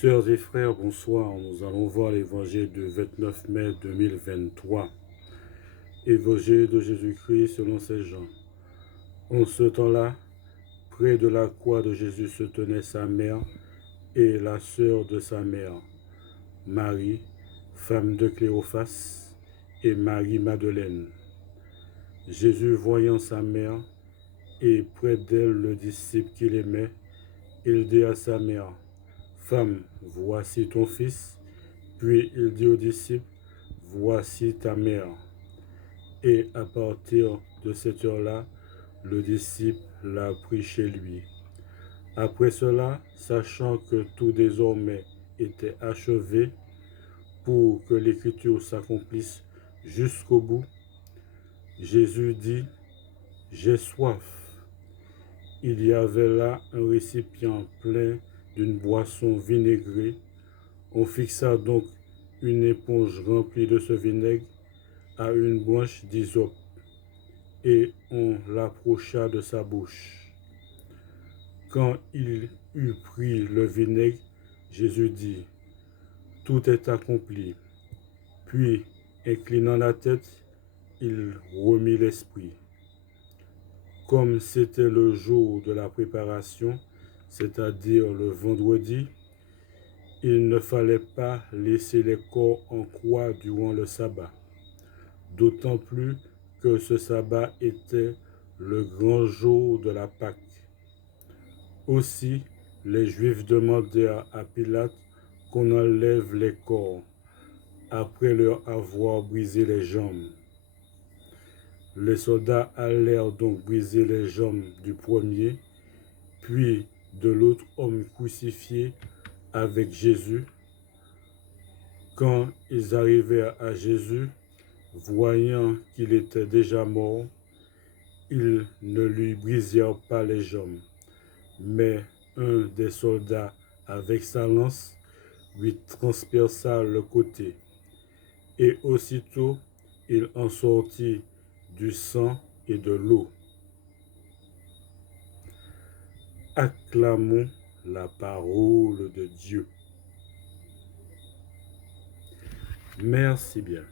Sœurs et frères, bonsoir. Nous allons voir l'évangile du 29 mai 2023. Évangile de Jésus-Christ selon Saint Jean. En ce temps-là, près de la croix de Jésus se tenait sa mère et la sœur de sa mère, Marie, femme de Cléophas, et Marie-Madeleine. Jésus, voyant sa mère et près d'elle le disciple qu'il aimait, il dit à sa mère, « Femme, voici ton fils. » Puis il dit au disciple, « Voici ta mère. » Et à partir de cette heure-là, le disciple l'a pris chez lui. Après cela, sachant que tout désormais était achevé pour que l'écriture s'accomplisse jusqu'au bout, Jésus dit, « J'ai soif. » Il y avait là un récipient plein d'une boisson vinaigrée. On fixa donc une éponge remplie de ce vinaigre à une branche d'hysope et on l'approcha de sa bouche. Quand il eut pris le vinaigre, Jésus dit, « Tout est accompli. » Puis, inclinant la tête, il remit l'esprit. Comme c'était le jour de la préparation, c'est-à-dire le vendredi, il ne fallait pas laisser les corps en croix durant le sabbat, d'autant plus que ce sabbat était le grand jour de la Pâque. Aussi, les Juifs demandèrent à Pilate qu'on enlève les corps, après leur avoir brisé les jambes. Les soldats allèrent donc briser les jambes du premier, puis de l'autre homme crucifié avec Jésus. Quand ils arrivèrent à Jésus, voyant qu'il était déjà mort, ils ne lui brisèrent pas les jambes, mais un des soldats, avec sa lance, lui transperça le côté. Et aussitôt, il en sortit du sang et de l'eau. Acclamons la parole de Dieu. Merci bien.